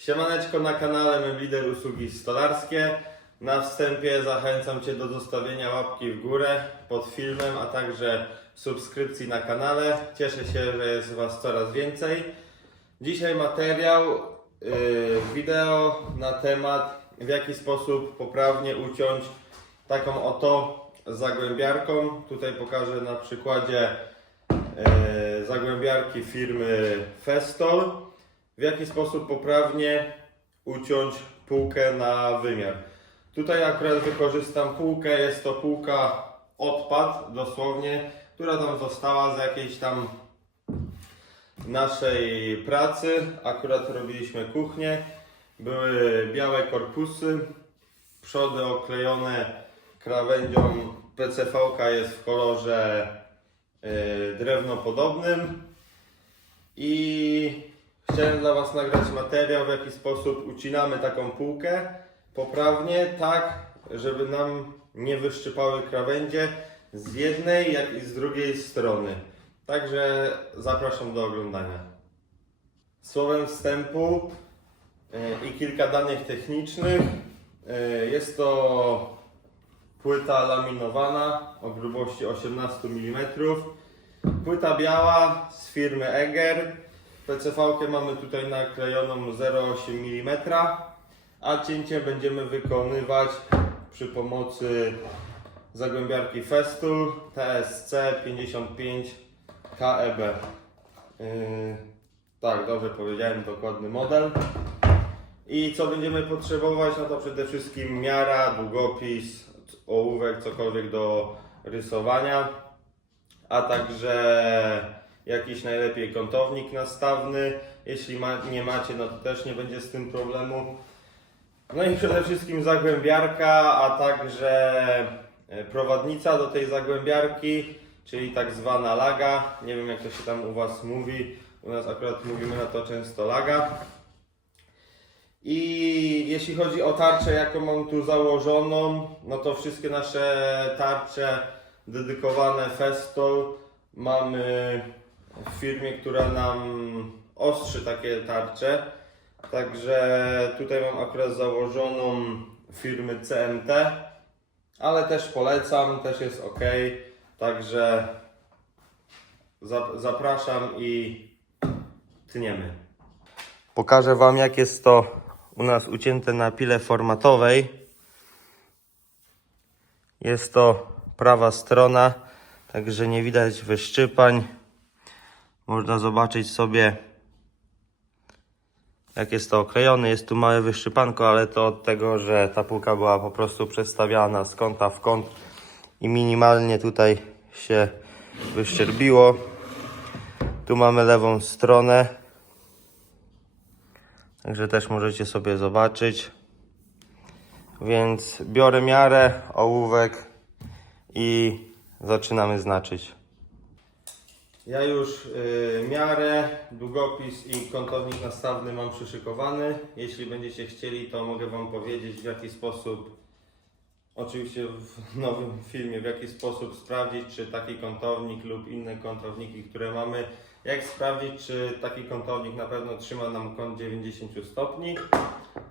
Siemaneczko na kanale Meblider Usługi Stolarskie. Na wstępie zachęcam Cię do zostawienia łapki w górę pod filmem, a także subskrypcji na kanale. Cieszę się, że jest Was coraz więcej. Dzisiaj materiał, yy, wideo na temat w jaki sposób poprawnie uciąć taką oto zagłębiarką. Tutaj pokażę na przykładzie yy, zagłębiarki firmy Festol w jaki sposób poprawnie uciąć półkę na wymiar. Tutaj akurat wykorzystam półkę, jest to półka odpad dosłownie, która tam została z jakiejś tam naszej pracy. Akurat robiliśmy kuchnię, były białe korpusy, przody oklejone krawędzią, PCV jest w kolorze yy, drewnopodobnym i chciałem dla Was nagrać materiał, w jaki sposób ucinamy taką półkę poprawnie, tak, żeby nam nie wyszczypały krawędzie z jednej, jak i z drugiej strony. Także zapraszam do oglądania. Słowem wstępu e, i kilka danych technicznych. E, Jest to płyta laminowana o grubości 18 mm. Płyta biała z firmy Eger. PCV mamy tutaj naklejoną 0,8 mm, a cięcie będziemy wykonywać przy pomocy zagłębiarki Festool TSC 55 KEB. Tak, dobrze powiedziałem, dokładny model. I co będziemy potrzebować? No to przede wszystkim miara, długopis, ołówek, cokolwiek do rysowania, a także jakiś najlepiej kątownik nastawny. Jeśli ma, nie macie, no to też nie będzie z tym problemu. No i przede wszystkim zagłębiarka, a także e, prowadnica do tej zagłębiarki, czyli tak zwana laga. Nie wiem jak to się tam u Was mówi. U nas akurat mówimy na to często laga. I jeśli chodzi o tarczę, jaką mam tu założoną, no to wszystkie nasze tarcze dedykowane Festo mamy w firmie, która nam ostrzy takie tarcze. Także tutaj mam akurat założoną firmy CMT, ale też polecam, też jest ok. Także za- zapraszam i tniemy. Pokażę Wam, jak jest to u nas ucięte na pile formatowej. Jest to prawa strona, także nie widać wyszczypań. Można zobaczyć sobie, jak jest to oklejone. Jest tu małe wyszczypanko, ale to od tego, że ta półka była po prostu przestawiana z kąta w kąt i minimalnie tutaj się wyszczerbiło. Tu mamy lewą stronę. Także też możecie sobie zobaczyć. Więc biorę miarę, ołówek i zaczynamy znaczyć. Ja już y, miarę, długopis i kątownik nastawny mam przyszykowany. Jeśli będziecie chcieli, to mogę Wam powiedzieć w jaki sposób, oczywiście w nowym filmie, w jaki sposób sprawdzić, czy taki kątownik lub inne kątowniki, które mamy, jak sprawdzić, czy taki kątownik na pewno trzyma nam kąt 90 stopni,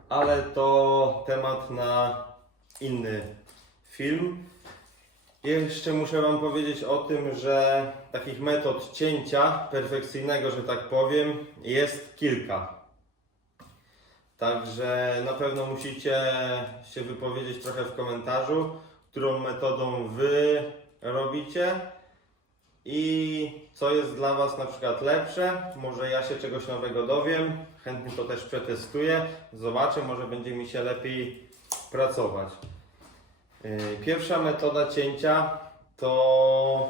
ale to temat na inny film. Jeszcze muszę Wam powiedzieć o tym, że takich metod cięcia perfekcyjnego, że tak powiem, jest kilka. Także na pewno musicie się wypowiedzieć trochę w komentarzu, którą metodą Wy robicie i co jest dla Was na przykład lepsze. Może ja się czegoś nowego dowiem, chętnie to też przetestuję, zobaczę, może będzie mi się lepiej pracować. Yy, Pierwsza metoda cięcia to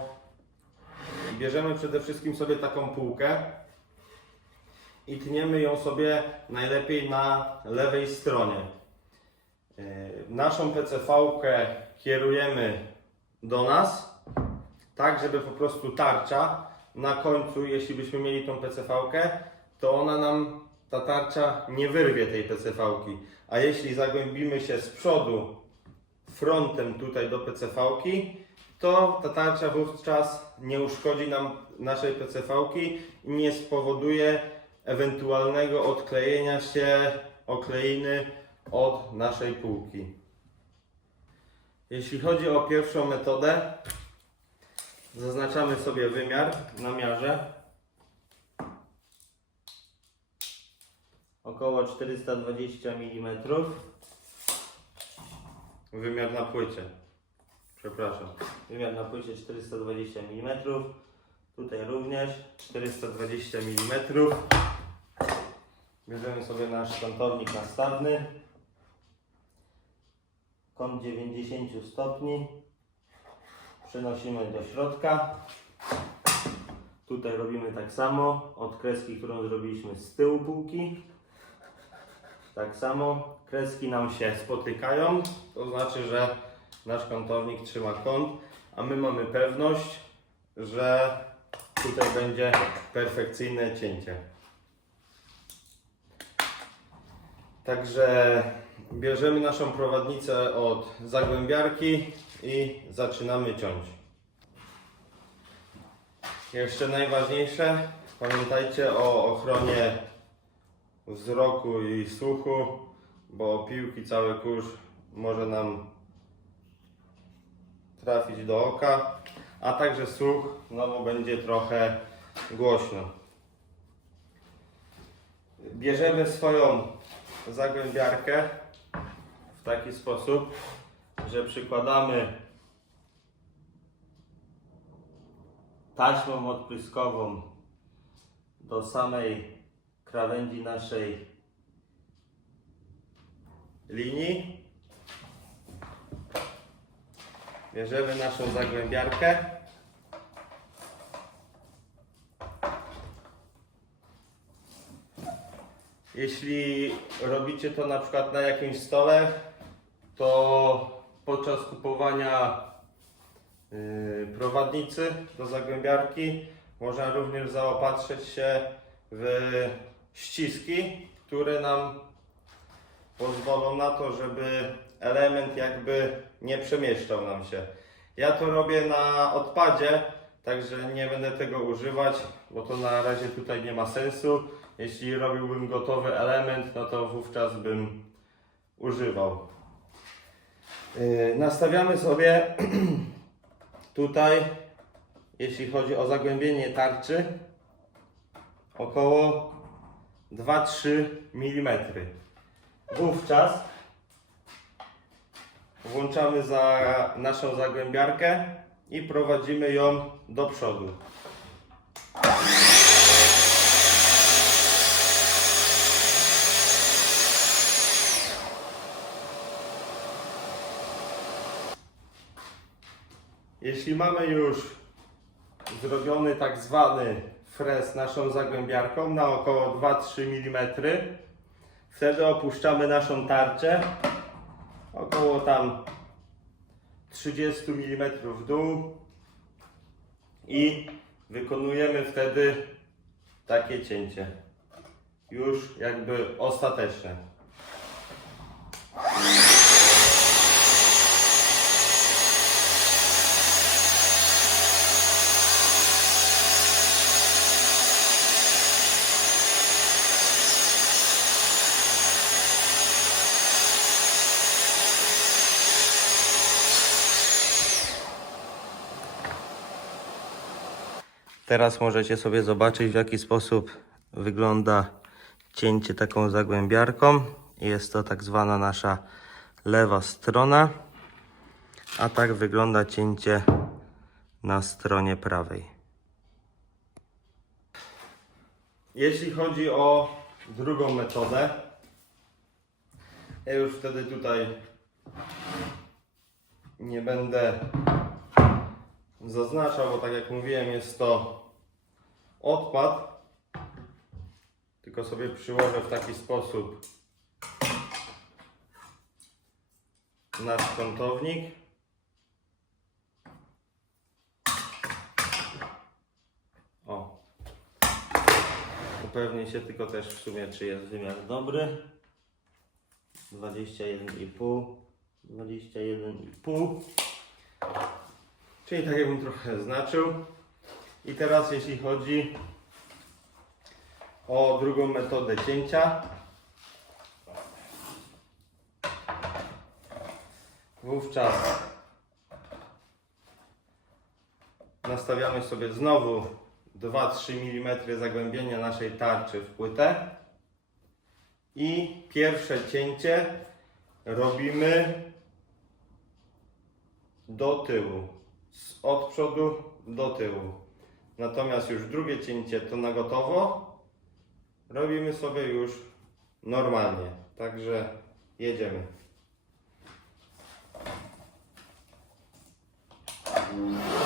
bierzemy przede wszystkim sobie taką półkę i tniemy ją sobie najlepiej na lewej stronie. Yy, Naszą PCV-kę kierujemy do nas, tak żeby po prostu tarcza na końcu, jeśli byśmy mieli tą PCV-kę, to ona nam, ta tarcza nie wyrwie tej PCV-ki. A jeśli zagłębimy się z przodu frontem tutaj do PCV-ki, to ta tarcza wówczas nie uszkodzi nam naszej PCV-ki i nie spowoduje ewentualnego odklejenia się okleiny od naszej półki. Jeśli chodzi o pierwszą metodę, zaznaczamy sobie wymiar na miarze. Około 420 mm. Wymiar na płycie. Przepraszam. Wymiar na płycie 420 mm. Tutaj również 420 mm. Bierzemy sobie nasz kątownik nastawny. Kąt 90 stopni. Przenosimy do środka. Tutaj robimy tak samo od kreski, którą zrobiliśmy z tyłu półki. Tak samo kreski nam się spotykają, to znaczy, że nasz kątownik trzyma kąt, a my mamy pewność, że tutaj będzie perfekcyjne cięcie. Także bierzemy naszą prowadnicę od zagłębiarki i zaczynamy ciąć. Jeszcze najważniejsze, pamiętajcie o ochronie wzroku i słuchu, bo piłki cały kurz może nam trafić do oka, a także słuch znowu będzie trochę głośno. Bierzemy swoją zagłębiarkę w taki sposób, że przykładamy taśmą odpryskową do samej krawędzi naszej linii. Bierzemy naszą zagłębiarkę. Jeśli robicie to na przykład na jakimś stole, to podczas kupowania yy, prowadnicy do zagłębiarki można również zaopatrzyć się w ściski, które nam pozwolą na to, żeby element jakby nie przemieszczał nam się. Ja to robię na odpadzie, także nie będę tego używać, bo to na razie tutaj nie ma sensu. Jeśli robiłbym gotowy element, no to wówczas bym używał. Yy, nastawiamy sobie tutaj, jeśli chodzi o zagłębienie tarczy, około 2-3 mm. Wówczas włączamy za naszą zagłębiarkę i prowadzimy ją do przodu. Jeśli mamy już zrobiony tak zwany naszą zagłębiarką na około 2-3 mm. Wtedy opuszczamy naszą tarczę około tam 30 mm w dół i wykonujemy wtedy takie cięcie. Już jakby ostateczne. Teraz możecie sobie zobaczyć w jaki sposób wygląda cięcie taką zagłębiarką. Jest to tak zwana nasza lewa strona, a tak wygląda cięcie na stronie prawej. Jeśli chodzi o drugą metodę, ja już wtedy tutaj nie będę zaznaczał, bo tak jak mówiłem, jest to odpad. Tylko sobie przyłożę w taki sposób nasz kątownik. O. Upewnię się tylko też w sumie, czy jest wymiar dobry. 21,5 21,5 Czyli tak jakbym trochę znaczył. I teraz jeśli chodzi o drugą metodę cięcia. Wówczas nastawiamy sobie znowu 2-3 mm zagłębienia naszej tarczy w płytę i pierwsze cięcie robimy do tyłu, od przodu do tyłu. Natomiast już drugie cięcie to na gotowo robimy sobie już normalnie. Także jedziemy. Jak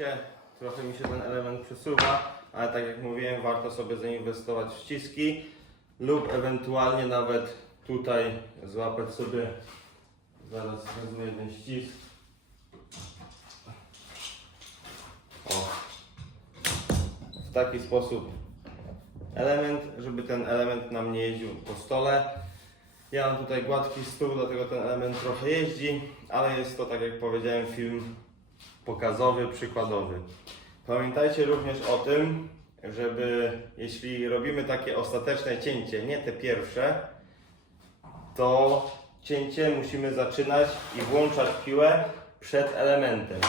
widzicie, trochę mi się ten element przesuwa, ale tak jak mówiłem, warto sobie zainwestować w ściski lub ewentualnie nawet tutaj złapać sobie, zaraz wezmę jeden ścisk. O. W taki sposób element, żeby ten element nam nie jeździł po stole. Ja mam tutaj gładki stół, dlatego ten element trochę jeździ, ale jest to, tak jak powiedziałem, film pokazowy, przykładowy. Pamiętajcie również o tym, żeby jeśli robimy takie ostateczne cięcie, nie te pierwsze, to cięcie musimy zaczynać i włączać piłę przed elementem,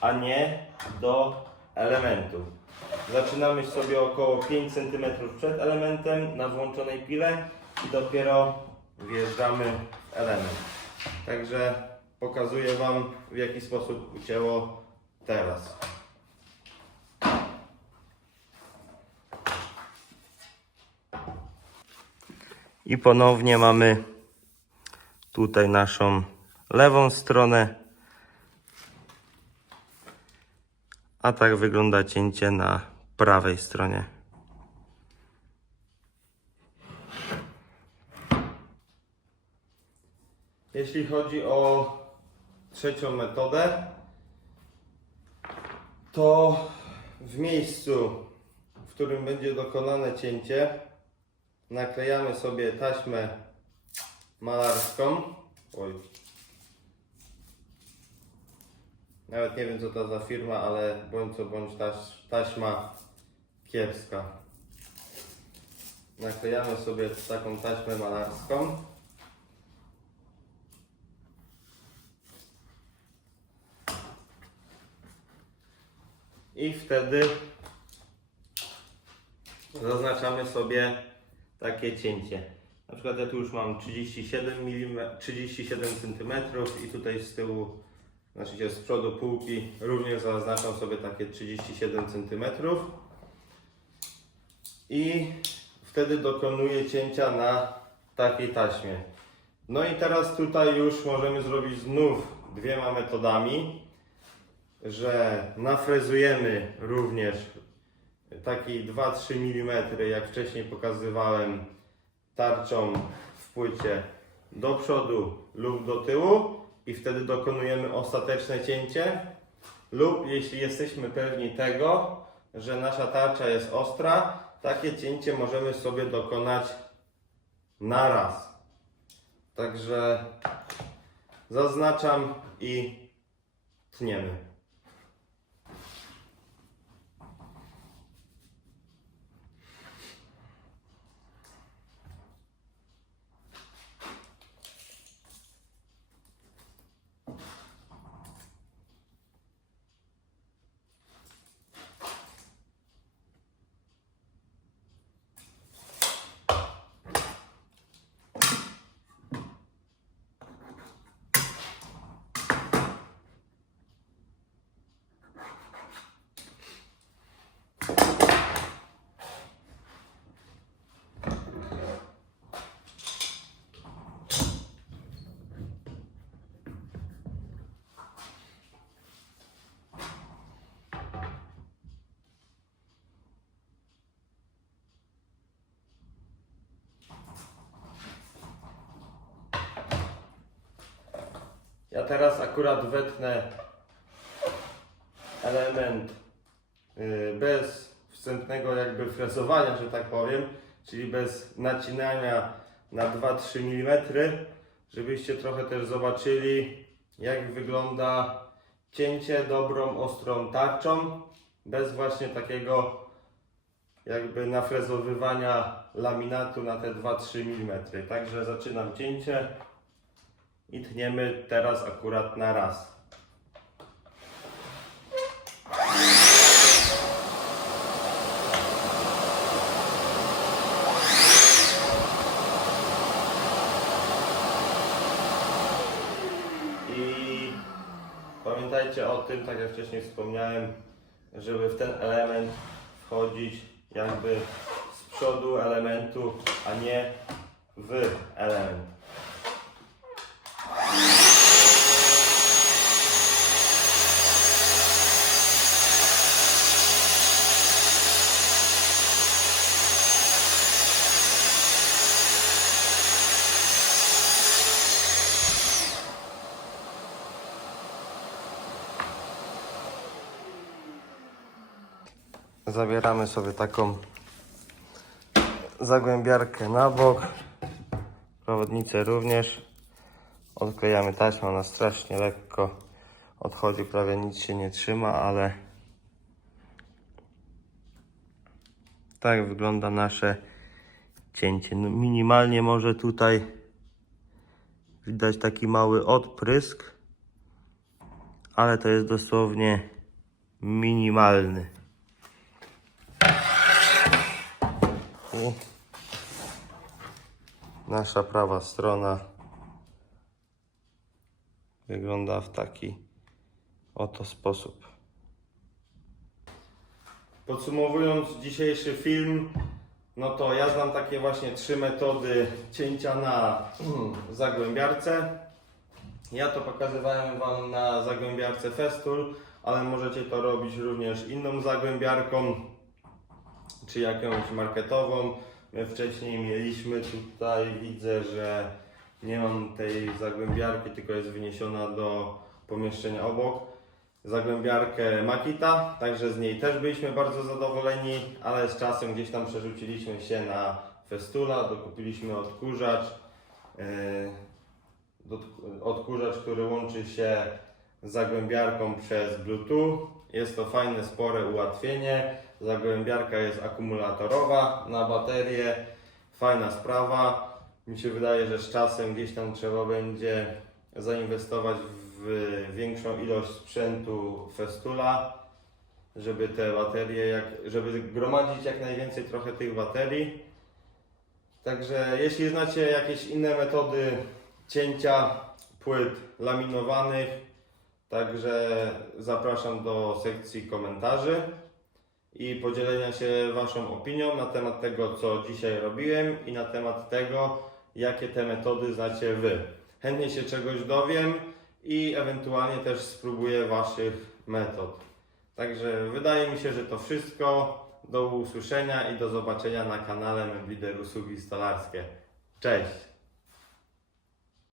a nie do elementu. Zaczynamy sobie około 5 cm przed elementem na włączonej pile i dopiero wjeżdżamy w element. Także pokazuję Wam w jaki sposób ucięło teraz. I ponownie mamy tutaj naszą lewą stronę. A tak wygląda cięcie na prawej stronie. Jeśli chodzi o trzecią metodę, to w miejscu, w którym będzie dokonane cięcie, naklejamy sobie taśmę malarską. Oj. Nawet nie wiem co to za firma, ale bądź co bądź taś, taśma kiepska. Naklejamy sobie taką taśmę malarską. I wtedy zaznaczamy sobie takie cięcie. Na przykład ja tu już mam 37 mm, 37 cm i tutaj z tyłu, znaczy z przodu półki również zaznaczam sobie takie 37 cm. I wtedy dokonuję cięcia na takiej taśmie. No i teraz tutaj już możemy zrobić znów dwiema metodami że nafrezujemy również taki 2-3 mm, jak wcześniej pokazywałem, tarczą w płycie do przodu lub do tyłu i wtedy dokonujemy ostateczne cięcie. Lub jeśli jesteśmy pewni tego, że nasza tarcza jest ostra, takie cięcie możemy sobie dokonać naraz. Także zaznaczam i tniemy. Ja teraz akurat wetnę element y, bez wstępnego jakby frezowania, że tak powiem, czyli bez nacinania na 2-3 mm, żebyście trochę też zobaczyli jak wygląda cięcie dobrą, ostrą tarczą, bez właśnie takiego jakby nafrezowywania laminatu na te 2-3 mm. Także zaczynam cięcie i tniemy teraz akurat na raz. I pamiętajcie o tym, tak jak wcześniej wspomniałem, żeby w ten element wchodzić jakby z przodu elementu, a nie w element. Zabieramy sobie taką zagłębiarkę na bok. Przewodnicę również. Odklejamy taśmą, ona strasznie lekko odchodzi, prawie nic się nie trzyma, ale tak wygląda nasze cięcie. No, minimalnie może tutaj widać taki mały odprysk, ale to jest dosłownie minimalny. Nasza prawa strona wygląda w taki oto sposób. Podsumowując dzisiejszy film, no to ja znam takie właśnie trzy metody cięcia na zagłębiarce. Ja to pokazywałem Wam na zagłębiarce Festool, ale możecie to robić również inną zagłębiarką czy jakąś marketową. My wcześniej mieliśmy tutaj, widzę, że nie mam tej zagłębiarki, tylko jest wyniesiona do pomieszczenia obok. Zagłębiarkę Makita, także z niej też byliśmy bardzo zadowoleni, ale z czasem gdzieś tam przerzuciliśmy się na Festula, dokupiliśmy odkurzacz. Dot- odkurzacz, który łączy się z zagłębiarką przez Bluetooth. Jest to fajne, spore ułatwienie. Zagłębiarka jest akumulatorowa na baterię. Fajna sprawa. Mi się wydaje, że z czasem gdzieś tam trzeba będzie zainwestować w większą ilość sprzętu Festula, żeby te baterie, jak, żeby gromadzić jak najwięcej trochę tych baterii. Także jeśli znacie jakieś inne metody cięcia płyt laminowanych, także zapraszam do sekcji komentarzy i podzielenia się Waszą opinią na temat tego, co dzisiaj robiłem i na temat tego, jakie te metody znacie Wy. Chętnie się czegoś dowiem i ewentualnie też spróbuję Waszych metod. Także wydaje mi się, że to wszystko. Do usłyszenia i do zobaczenia na kanale Meblider Usługi Stolarskie. Cześć!